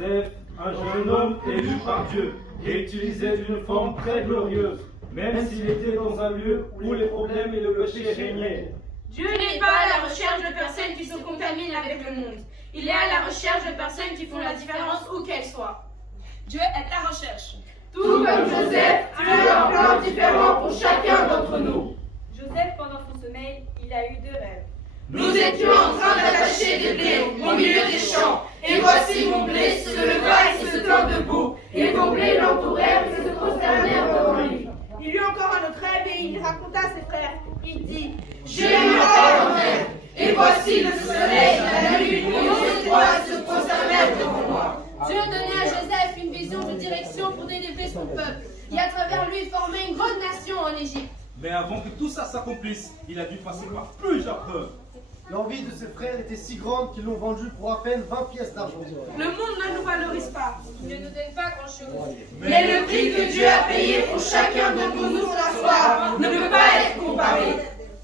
Joseph, un jeune homme élu par Dieu, et utilisait d'une forme très glorieuse, même s'il était dans un lieu où les problèmes et le péché régnaient. Dieu n'est pas à la recherche de personnes qui se contaminent avec le monde. Il est à la recherche de personnes qui font la différence où qu'elles soient. Dieu est à recherche. Tout comme Joseph, Dieu a un plan différent pour chacun d'entre nous. Joseph, pendant son sommeil, il a eu 2 rêves. Nous étions en train d'attacher des blés au milieu des champs, et voici mon blé se leva et se tint debout, et vos blés l'entourèrent et se prosternèrent devant lui. Il eut encore un autre rêve et il raconta à ses frères. Il dit: J'ai eu encore un rêve, et voici le soleil, la lune et les étoiles se prosternèrent devant moi. Dieu donnait à Joseph une vision de direction pour délivrer son peuple, et à travers lui former une grande nation en Égypte. Mais avant que tout ça s'accomplisse, il a dû passer par plusieurs preuves. L'envie de ses frères était si grande qu'ils l'ont vendu pour à peine 20 pièces d'argent. Le monde ne nous valorise pas. Il ne nous donne pas grand-chose. Mais le prix que Dieu a payé pour chacun d'entre nous ce soir ne peut pas être comparé.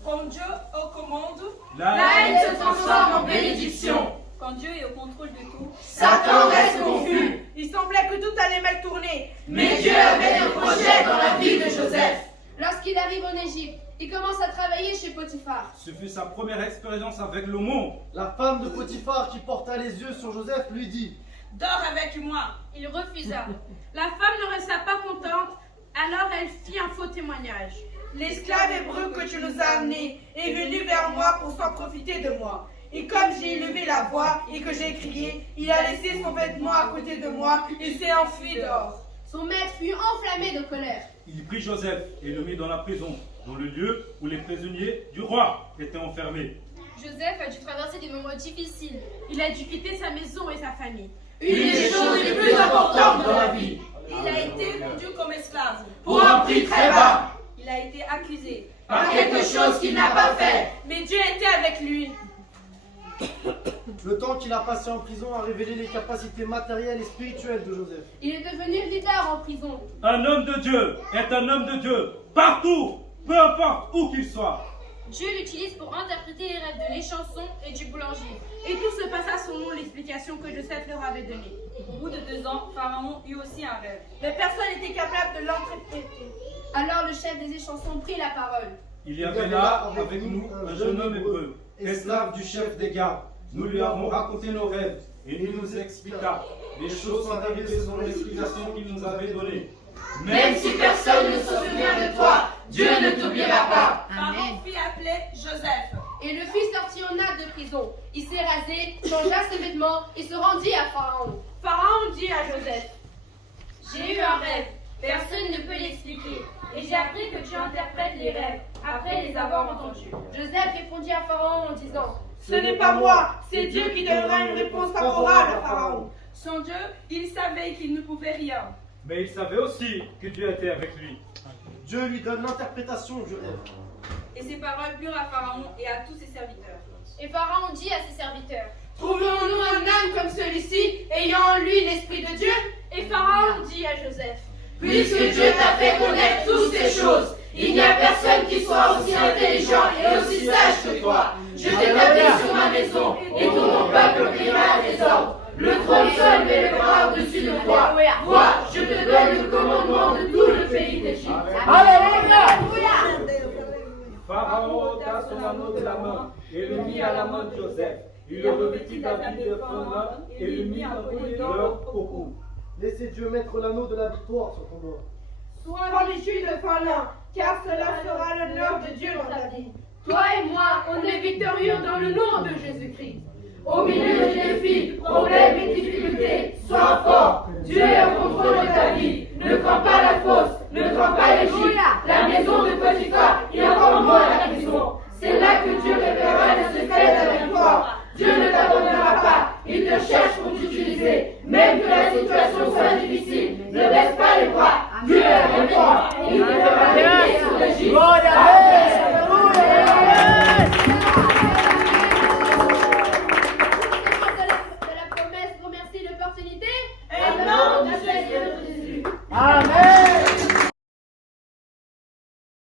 Quand Dieu aux commandes, La haine se transforme en bénédiction. Quand Dieu est au contrôle de tout, Satan reste confus. il semblait que tout allait mal tourner. Mais Dieu avait un projet dans la vie de Joseph. Lorsqu'il arrive en Égypte, il commence à travailler chez Potiphar. Ce fut sa première expérience avec le monde. La femme de Potiphar qui porta les yeux sur Joseph lui dit: Dors avec moi. Il refusa. La femme ne resta pas contente, alors elle fit un faux témoignage. L'esclave hébreu que tu nous as amené est venu vers moi pour s'en profiter de moi. Et comme j'ai élevé la voix et que j'ai crié, il a laissé son vêtement à côté de moi et s'est enfui dehors. Son maître fut enflammé de colère. Il prit Joseph et le mit dans la prison, dans le lieu où les prisonniers du roi étaient enfermés. Joseph a dû traverser des moments difficiles. Il a dû quitter sa maison et sa famille. Une des choses les plus importantes dans la vie. Il a été vendu comme esclave. Pour un prix très bas, il a été accusé. par quelque chose qu'il n'a pas fait. Mais Dieu était avec lui. Le temps qu'il a passé en prison a révélé les capacités matérielles et spirituelles de Joseph. Il est devenu leader en prison. Un homme de Dieu est un homme de Dieu, partout, peu importe où qu'il soit. Dieu l'utilise pour interpréter les rêves de les chansons et du boulanger. Et tout se passa selon l'explication que Joseph leur avait donnée. Au bout de 2 ans, Pharaon eut aussi un rêve. Mais personne n'était capable de l'interpréter. Alors le chef des échansons prit la parole. Il y avait là avec nous un jeune homme hébreu, esclave du chef des gardes. Nous lui avons raconté nos rêves et il nous expliqua. Les choses sont arrivées selon l'explication qu'il nous avait donnée. Même si personne ne se souvient de toi, Dieu ne t'oubliera pas. Pharaon fit appeler Joseph. Et le fit sortir en acte de prison. Il s'est rasé, changea ses vêtements et se rendit à Pharaon. Pharaon dit à Joseph: J'ai eu un rêve, personne ne peut l'expliquer. Et j'ai appris que tu interprètes les rêves après les avoir entendus. Joseph répondit à Pharaon en disant: Ce n'est pas moi, c'est Dieu qui donnera une réponse favorable à Pharaon. Sans Dieu, il savait qu'il ne pouvait rien. Mais il savait aussi que Dieu était avec lui. Dieu lui donne l'interprétation du rêve. Et ces paroles plurent à Pharaon et à tous ses serviteurs. Et Pharaon dit à ses serviteurs: Trouvons-nous un homme comme celui-ci, ayant en lui l'esprit de Dieu? Et Pharaon dit à Joseph: Puisque Dieu t'a fait connaître toutes ces choses, il n'y a personne qui soit aussi intelligent et aussi sage que toi. Je t'établis sur ma maison et tout mon peuple priera tes ordres. Le trône seul m'élèvera au-dessus de toi. Vois, je te donne le commandement de tout le pays d'Égypte. Alléluia! Pharaon ôta son anneau de la main et le mit à la main de Joseph. Il le revêtit d'habits de fin lin et lui mit un collier d'or au cou. Laissez Dieu mettre l'anneau de la victoire sur ton doigt. Sois revêtu de fin lin, car cela sera l'honneur de Dieu dans ta vie. Toi et moi, on est victorieux dans le nom de Jésus-Christ. Au milieu des défis, problèmes et difficultés, sois fort. Dieu est au contrôle de ta vie. Ne crains pas la fosse, ne crains pas l'Égypte, la maison de Potiphar et encore moins la